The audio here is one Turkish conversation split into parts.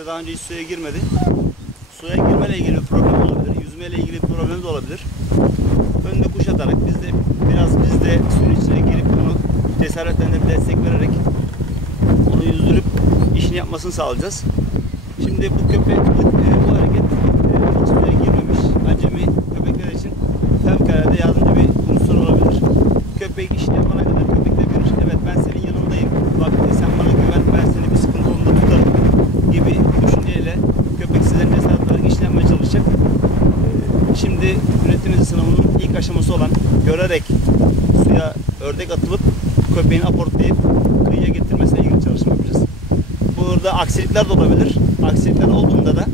Belki de daha önce hiç suya girmedi. Suya girmeyle ilgili bir problem olabilir. Yüzmeyle ilgili bir problem de olabilir. Önüne kuş atarak biz de biraz biz de suyun içine girip onu cesaretlendirip destek vererek onu yüzdürüp işini yapmasını sağlayacağız. Şimdi bu köpek, bu, e, bu hareket e, suya girmemiş acemi köpekler için fevkalade yardımcı bir unsur olabilir. Köpek işini yapana kadar görerek suya ördek atılıp köpeğin aportlayıp kıyıya getirmesine ilgili çalışma yapacağız. Burada aksilikler de olabilir. Aksilikler olduğunda da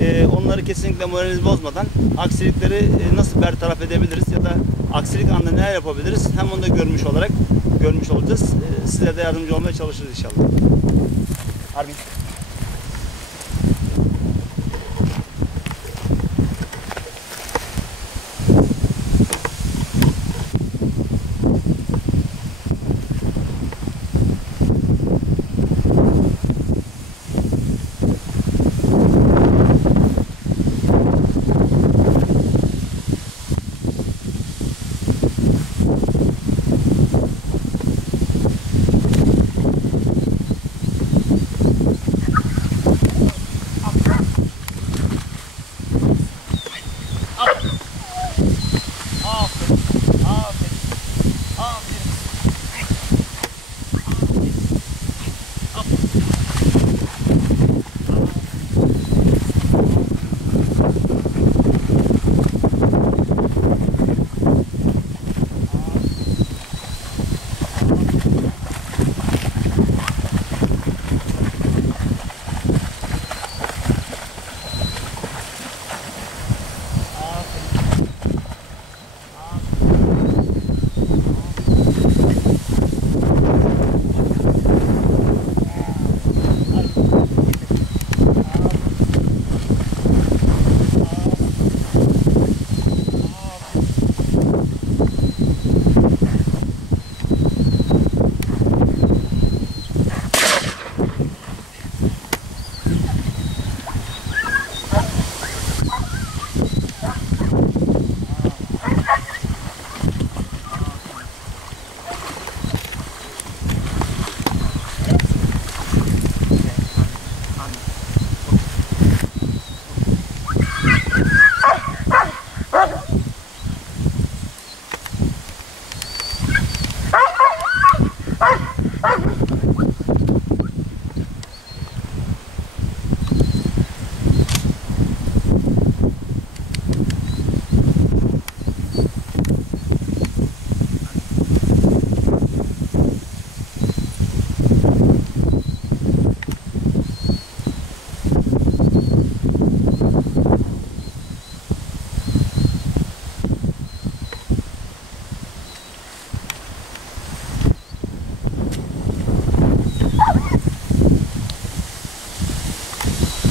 e, onları kesinlikle moralinizi bozmadan aksilikleri e, nasıl bertaraf edebiliriz ya da aksilik anında neler yapabiliriz hem onu da görmüş olarak görmüş olacağız. E, sizlere de yardımcı olmaya çalışırız inşallah. Armin.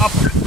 up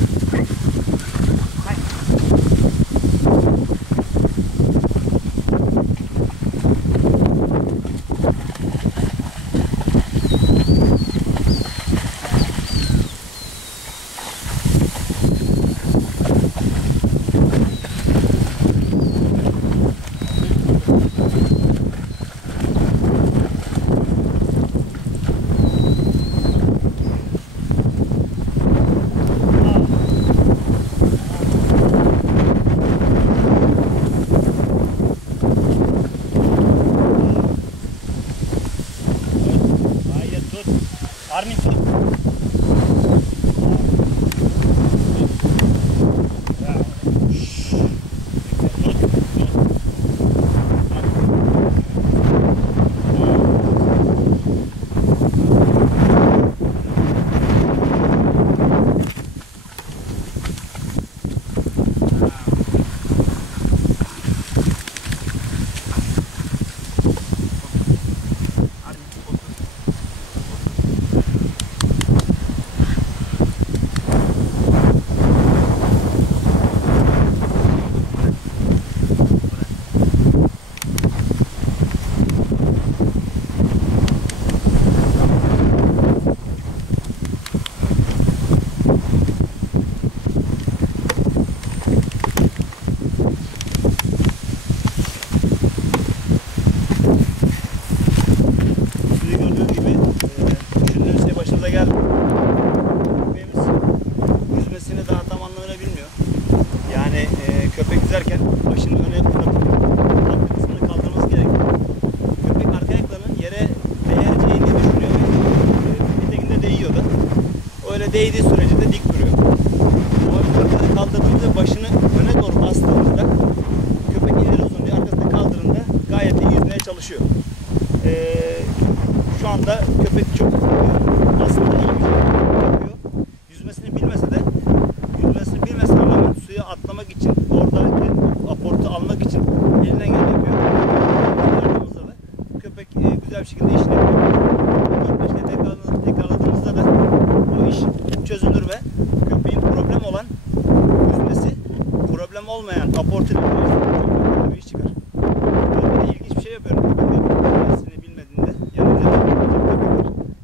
değdiği sürece de dik duruyor. Arkada kaldırdığımızda başını öne doğru bastığımızda köpek ileri uzun diye arkasında kaldırında gayet iyi yüzmeye çalışıyor. Ee, şu anda köpek çok aslında iyi bir şey yapıyor. Yüzmesini bilmese de yüzmesini bilmesine rağmen suya atlamak için oradaki aportu almak için elinden geleni yapıyor. Köpek e, güzel bir şekilde işini yapıyor. 4-5 kere tekrarladığımızda, tekrarladığımızda da bu iş çözülür ve köpeğin problem olan yüzmesi problem olmayan aportu ile birleştirince bir iş çıkar. Ben bir de ilginç bir şey yapıyorum köpeklerin yüzmesini bilmediğinde yanında köpekler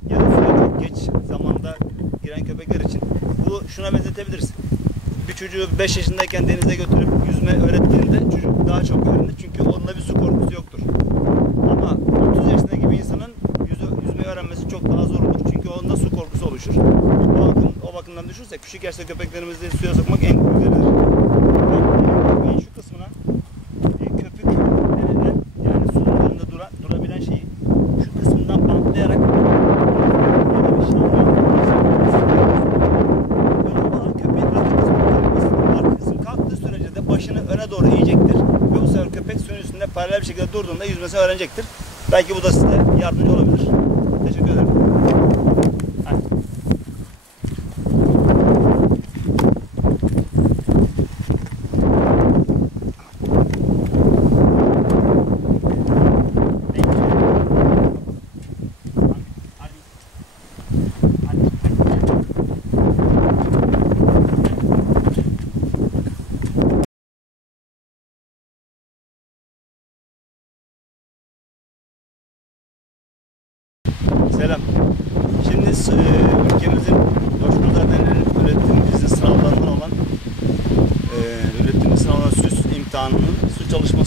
ya da suya çok geç zamanda giren köpekler için bu şuna benzetebiliriz. Bir çocuğu 5 yaşındayken denize götürüp yüzme öğrettiğinde çocuk daha çok öğrenir çünkü onda bir su korkusu yoktur. Ama 30 yaşındaki bir insanın yüzü, yüzmeyi öğrenmesi çok daha zor olur. Çünkü onda su korkusu oluşur. O, bakım, o bakımdan düşünürsek küçük yaşta köpeklerimizi suya sokmak en güzelidir. Köpeğin şu kısmına e, köpük denilen yani suyun üzerinde dura, durabilen şeyi şu kısmından bantlayarak ya da bir şey Önemli olan köpeğin arka kısmı kalkması. Arka kısım kalktığı sürece de başını öne doğru eğecektir. Ve bu sefer köpek suyun üstünde paralel bir şekilde durduğunda yüzmesini öğrenecektir. Belki bu da size yardımcı olabilir. Teşekkür ederim.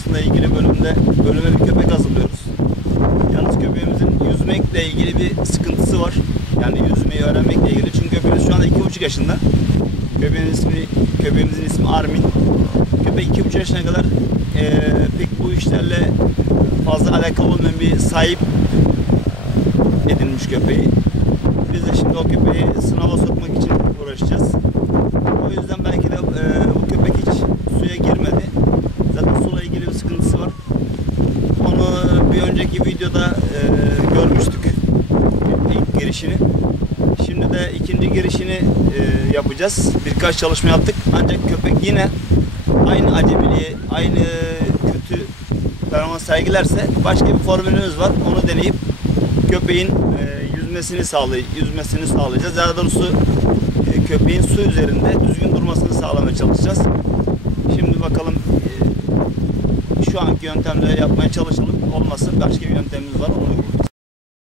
Çalışmasıyla ilgili bölümde bölüme bir köpek hazırlıyoruz. Yalnız köpeğimizin yüzmekle ilgili bir sıkıntısı var. Yani yüzmeyi öğrenmekle ilgili. Çünkü köpeğimiz şu anda iki buçuk yaşında. Köpeğin ismi, köpeğimizin ismi Armin. Köpek iki buçuk yaşına kadar e, pek bu işlerle fazla alakalı olmayan bir sahip edinmiş köpeği. Biz de şimdi o köpeği sınava sokmak için uğraşacağız. O yüzden belki de e, bu köpek hiç suya girmedi. Zaten suyla ilgili bir sıkıntısı var. Onu bir önceki videoda e, görmüştük. ilk girişini. Şimdi de ikinci girişini e, yapacağız. Birkaç çalışma yaptık. Ancak köpek yine aynı acemiliği, aynı kötü performans sergilerse başka bir formülümüz var. Onu deneyip köpeğin e, yüzmesini sağlay yüzmesini sağlayacağız. Daha doğrusu e, köpeğin su üzerinde düzgün durmasını sağlamaya çalışacağız. Şimdi bakalım şu anki yöntemle yapmaya çalışalım. Olmazsa başka bir yöntemimiz var. Onu.